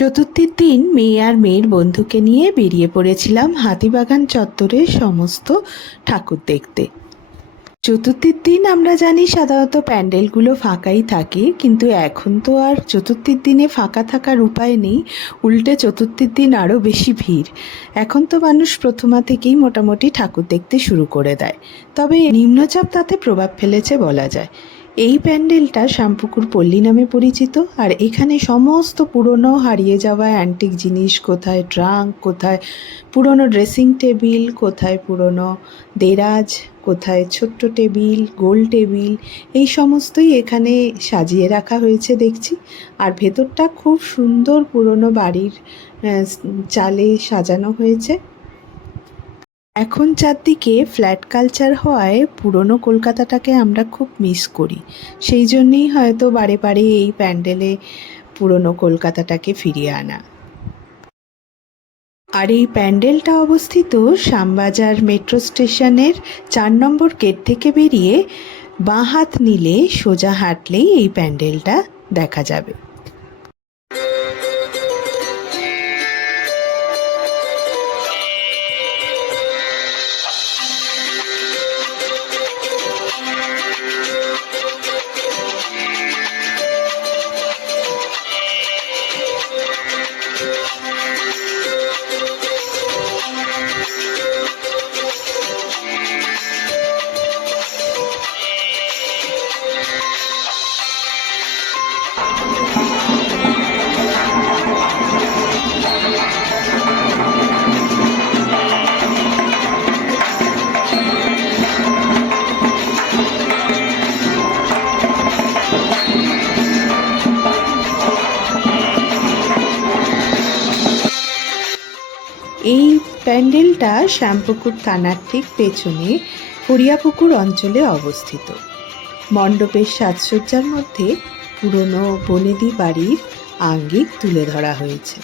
চতুর্থীর দিন মেয়ে আর মেয়ের বন্ধুকে নিয়ে বেরিয়ে পড়েছিলাম হাতিবাগান চত্বরের সমস্ত ঠাকুর দেখতে। চতুর্থীর দিন আমরা জানি সাধারণত প্যান্ডেলগুলো ফাঁকাই থাকে, কিন্তু এখন তো আর চতুর্থীর দিনে ফাঁকা থাকার উপায় নেই, উল্টে চতুর্থীর দিন আরও বেশি ভিড়। এখন তো মানুষ প্রথমা থেকেই মোটামুটি ঠাকুর দেখতে শুরু করে দেয়, তবে নিম্নচাপ তাতে প্রভাব ফেলেছে বলা যায়। এই প্যান্ডেলটা শ্যামপুকুর পল্লী নামে পরিচিত, আর এখানে সমস্ত পুরনো হারিয়ে যাওয়া অ্যান্টিক জিনিস, কোথায় ট্রাঙ্ক, কোথায় পুরনো ড্রেসিং টেবিল, কোথায় পুরনো দেরাজ, কোথায় ছোট্ট টেবিল, গোল টেবিল, এই সমস্তই এখানে সাজিয়ে রাখা হয়েছে দেখছি। আর ভেতরটা খুব সুন্দর পুরনো বাড়ির চালে সাজানো হয়েছে। এখন চারদিকে ফ্ল্যাট কালচার হওয়ায় পুরনো কলকাতাটাকে আমরা খুব মিস করি, সেই জন্যেই হয়তো বারে বারে এই প্যান্ডেলে পুরনো কলকাতাটাকে ফিরিয়ে আনা। আর এই প্যান্ডেলটা অবস্থিত শ্যামবাজার মেট্রো স্টেশনের 4 নম্বর গেট থেকে বেরিয়ে বাঁ হাত নিলে সোজা হাঁটলেই এই প্যান্ডেলটা দেখা যাবে। এই প্যান্ডেলটা শ্যামপুকুর থানার ঠিক পেছনে হরিয়াপুকুর অঞ্চলে অবস্থিত। মণ্ডপের সাজসজ্জার মধ্যে পুরনো বনেদি বাড়ির আঙ্গিক তুলে ধরা হয়েছে।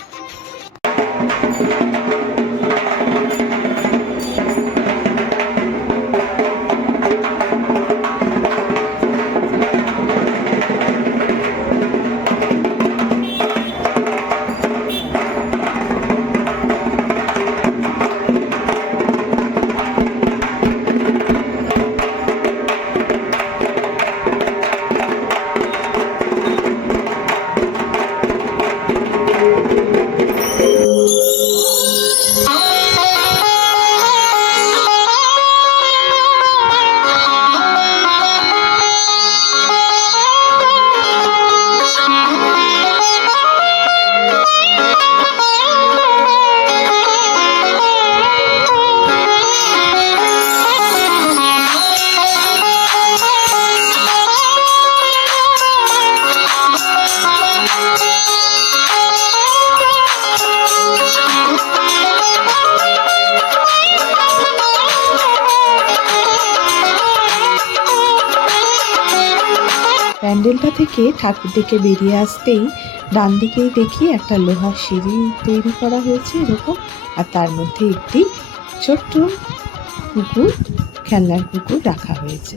প্যান্ডেলটা থেকে ঠাকুর দেখে বেরিয়ে আসতেই ডান দিকেই দেখি একটা লোহার সিঁড়ি তৈরি করা হয়েছে এরকম, আর তার মধ্যে একটি ছোট্ট পুকুর, খেলনার পুকুর রাখা হয়েছে।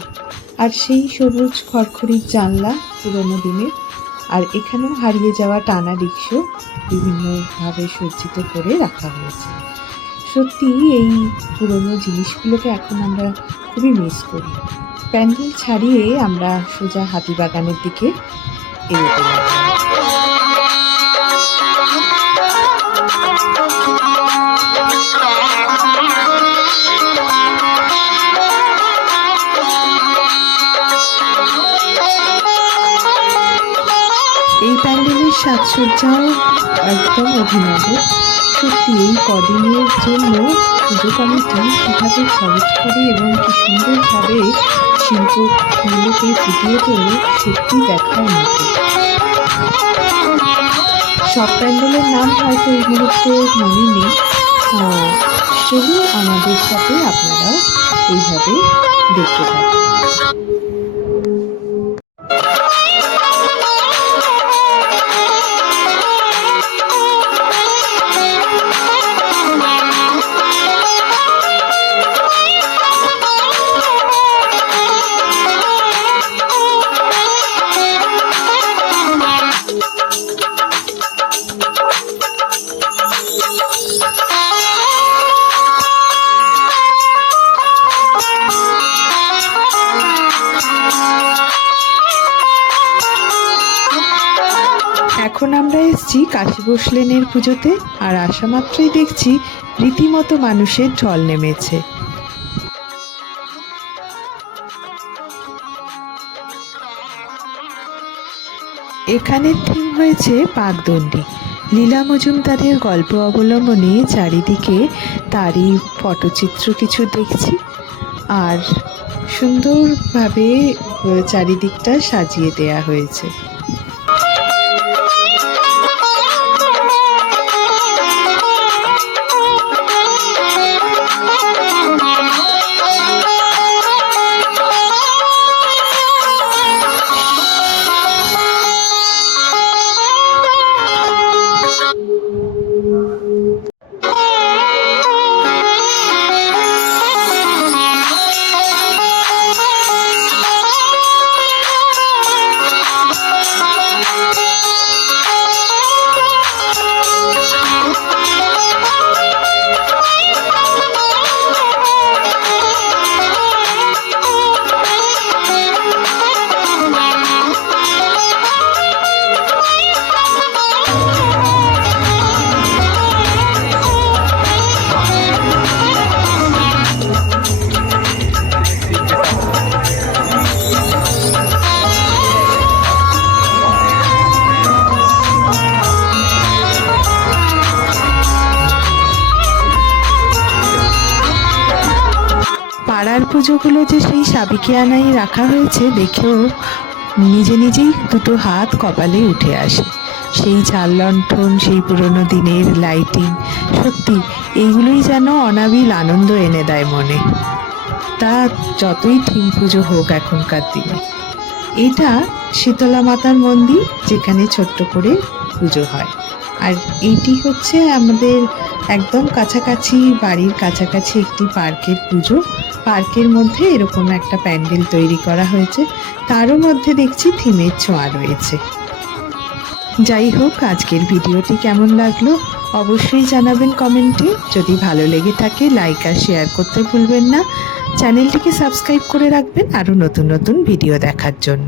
আর সেই সবুজ খড়খড়ির জানলা পুরোনো দিনের, আর এখানেও হারিয়ে যাওয়া টানা রিক্সো বিভিন্নভাবে সজ্জিত করে রাখা হয়েছে। সত্যি এই পুরনো জিনিসগুলোকে এখন আমরা খুবই মিস করি। প্যান্ডেল ছাড়িয়ে আমরা সোজা হাতিবাগানের দিকে এগোতে লাগলাম। এই প্যান্ডেলের সাজসজ্জাও একদম অভিনব। সত্যি এই কদিনের জন্য পুজো কমিটি কীভাবে খরচ করে এবং কি সুন্দরভাবে শিল্পগুলোকে ফুটিয়ে তোলে, সত্যি দেখার মতো। সব প্যান্ডেলের নাম হয়তো এই মুহূর্তে মনে নেই, চলুন আমাদের সাথে আপনারাও এইভাবে দেখতে থাকুন। এসেছি কাশী বসলেনের পুজোতে, আর আসা মাত্রই দেখছি রীতিমতো মানুষের ঢল নেমেছে। এখানের থিম হয়েছে বাগদণ্ডী। লীলা মজুমদারের গল্প অবলম্বনে চারিদিকে তারই পটচিত্র কিছু দেখছি, আর সুন্দরভাবে চারিদিকটা সাজিয়ে দেয়া হয়েছে। পাড়ার পুজোগুলো যে সেই সাবিকিয়ানাই রাখা হয়েছে দেখেও নিজে নিজেই দুটো হাত কপালে উঠে আসে। সেই ঝাল লণ্ঠন, সেই পুরনো দিনের লাইটিং, সত্যি এইগুলোই যেন অনাবিল আনন্দ এনে দেয় মনে। তা যতই থিম পুজো হোক এখনকার দিনে। এটা শীতলা মাতার মন্দির, যেখানে ছোট্ট করে পুজো হয়। আর এইটি হচ্ছে আমাদের একদম কাছাকাছি, বাড়ির কাছাকাছি একটি পার্কের পুজো। পার্কের মধ্যে এরকম একটা প্যান্ডেল তৈরি করা হয়েছে, তারও মধ্যে দেখছি থিমের ছোঁয়া রয়েছে। যাই হোক, আজকের ভিডিওটি কেমন লাগলো অবশ্যই জানাবেন কমেন্টে। যদি ভালো লেগে থাকে লাইক আর শেয়ার করতে ভুলবেন না। চ্যানেলটিকে সাবস্ক্রাইব করে রাখবেন আরও নতুন নতুন ভিডিও দেখার জন্য।